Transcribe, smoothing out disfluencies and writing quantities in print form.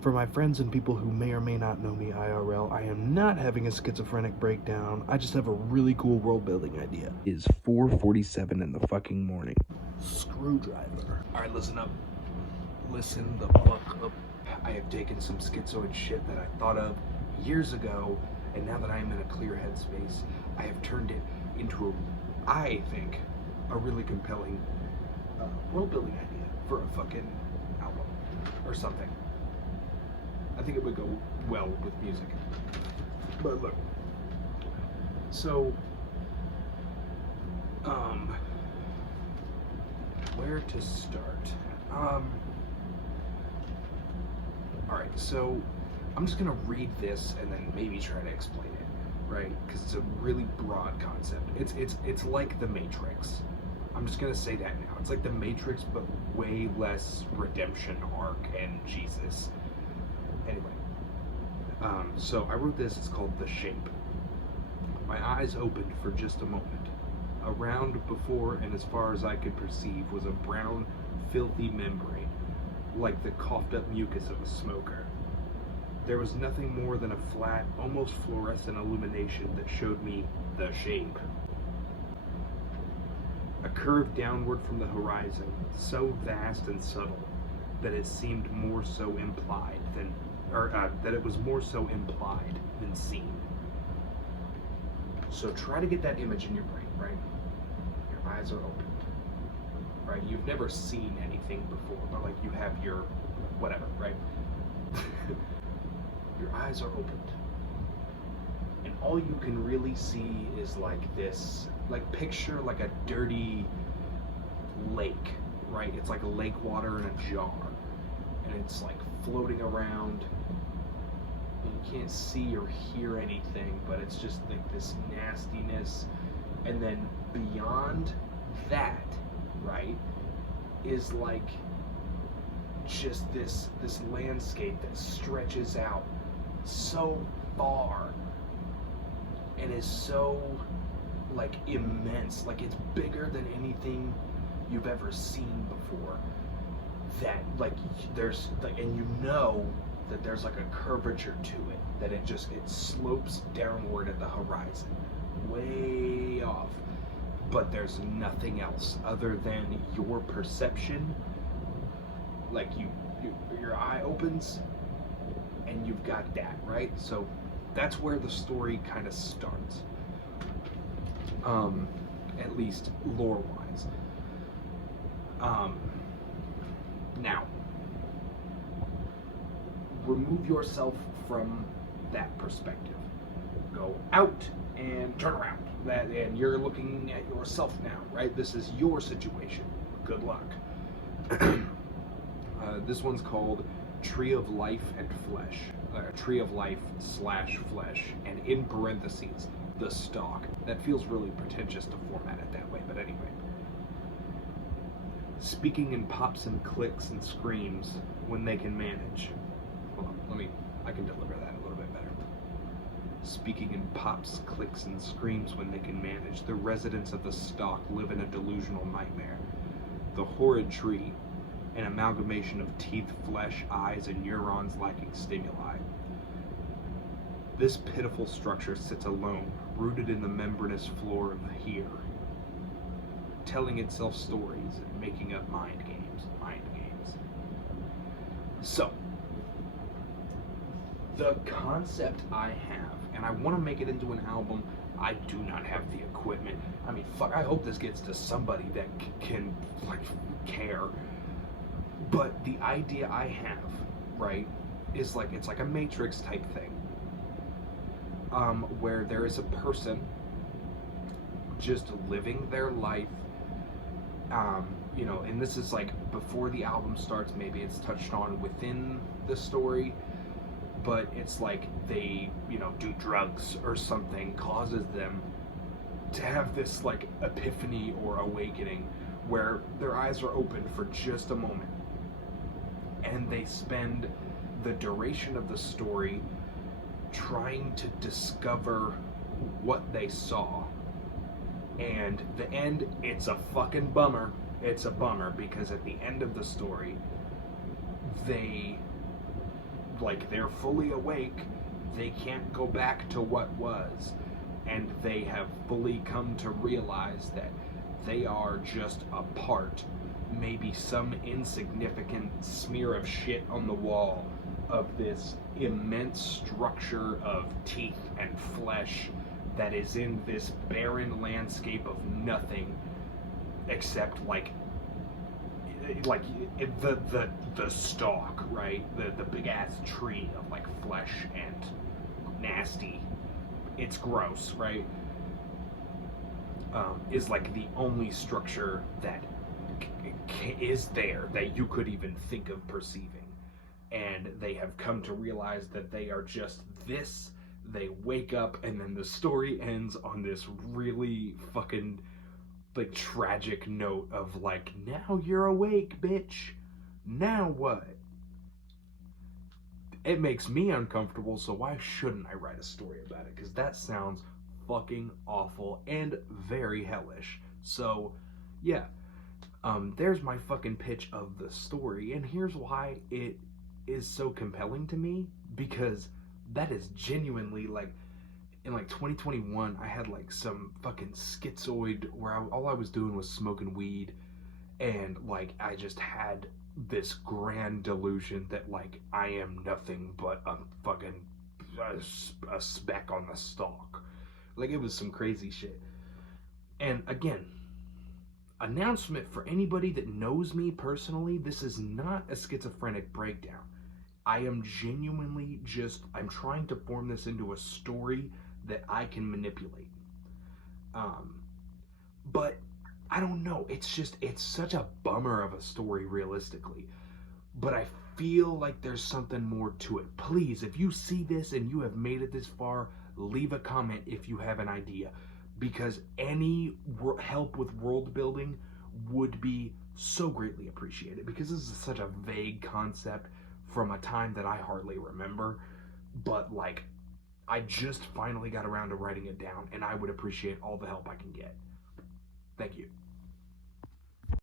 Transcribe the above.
For my friends and people who may or may not know me IRL, I am not having a schizophrenic breakdown. I just have a really cool world building idea. It's 4:47 in the fucking morning. Screwdriver. Alright, listen up. Listen the fuck up. I have taken some schizoid shit that I thought of years ago, and now that I am in a clear headspace, I have turned it into I think, a really compelling world building idea for a fucking album or something. I think it would go well with music. But look, so, where to start? Alright, so I'm just gonna read this and then maybe try to explain it, right? Because it's a really broad concept. It's like The Matrix. I'm just gonna say that now. It's like The Matrix, but way less redemption arc and Jesus. Anyway, so I wrote this. It's called The Shape. My eyes opened for just a moment. Around, before, and as far as I could perceive, was a brown, filthy membrane, like the coughed-up mucus of a smoker. There was nothing more than a flat, almost fluorescent illumination that showed me the shape. A curve downward from the horizon, so vast and subtle that it seemed more so implied than, that it was more so implied than seen. So try to get that image in your brain, right? Your eyes are opened, right? You've never seen anything before, but like you have your whatever, right? Your eyes are opened. And all you can really see is like this, like picture like a dirty lake, right? It's like lake water in a jar. And it's like floating around. And you can't see or hear anything, but it's just like this nastiness. And then beyond that, right, is like just this landscape that stretches out so far and is so like immense, like it's bigger than anything you've ever seen before. That like there's like, and you know that there's like a curvature to it, that it slopes downward at the horizon, way off, but there's nothing else other than your perception. Like your eye opens and you've got that, right? So that's where the story kind of starts, at least lore-wise. Now, remove yourself from that perspective. Go out and turn around. And you're looking at yourself now, right? This is your situation. Good luck. This one's called Tree of Life and Flesh. Tree of Life / Flesh, and in parentheses, the stalk. That feels really pretentious to format it that way, but anyway. Speaking in pops and clicks and screams when they can manage. Hold on, I can deliver that a little bit better. Speaking in pops, clicks, and screams when they can manage, the residents of the stalk live in a delusional nightmare. The horrid tree, an amalgamation of teeth, flesh, eyes, and neurons lacking stimuli. This pitiful structure sits alone, rooted in the membranous floor of the here, telling itself stories and making up mind games. So, the concept I have, and I want to make it into an album. I do not have the equipment. I mean, fuck, I hope this gets to somebody that can, like, care. But the idea I have, right, is like, it's like a Matrix type thing, where there is a person just living their life, you know, and this is like before the album starts, maybe it's touched on within the story, but it's like they, you know, do drugs or something causes them to have this like epiphany or awakening where their eyes are open for just a moment, and they spend the duration of the story trying to discover what they saw. And the end, it's a fucking bummer. It's a bummer because at the end of the story, they like they're fully awake, they can't go back to what was, and they have fully come to realize that they are just a part, maybe some insignificant smear of shit on the wall of this immense structure of teeth and flesh that is in this barren landscape of nothing except like the stalk, right? The big ass tree of like flesh and nasty. It's gross, right? Is like the only structure that is there that you could even think of perceiving. And they have come to realize that they are just this. They wake up, and then the story ends on this really fucking like tragic note of like, now you're awake, bitch. Now what? It makes me uncomfortable, so why shouldn't I write a story about it? Because that sounds fucking awful and very hellish. So, yeah. There's my fucking pitch of the story, and here's why it is so compelling to me, because that is genuinely like, in like 2021, I had like some fucking schizoid where all I was doing was smoking weed, and like I just had this grand delusion that like I am nothing but a fucking a speck on the stalk. Like, it was some crazy shit. And again, announcement for anybody that knows me personally, this is not a schizophrenic breakdown. I am genuinely just, I'm trying to form this into a story that I can manipulate. But I don't know, it's such a bummer of a story realistically. But I feel like there's something more to it. Please, if you see this and you have made it this far, leave a comment if you have an idea. Because any help with world building would be so greatly appreciated, because this is such a vague concept from a time that I hardly remember, but like I just finally got around to writing it down, and I would appreciate all the help I can get. Thank you.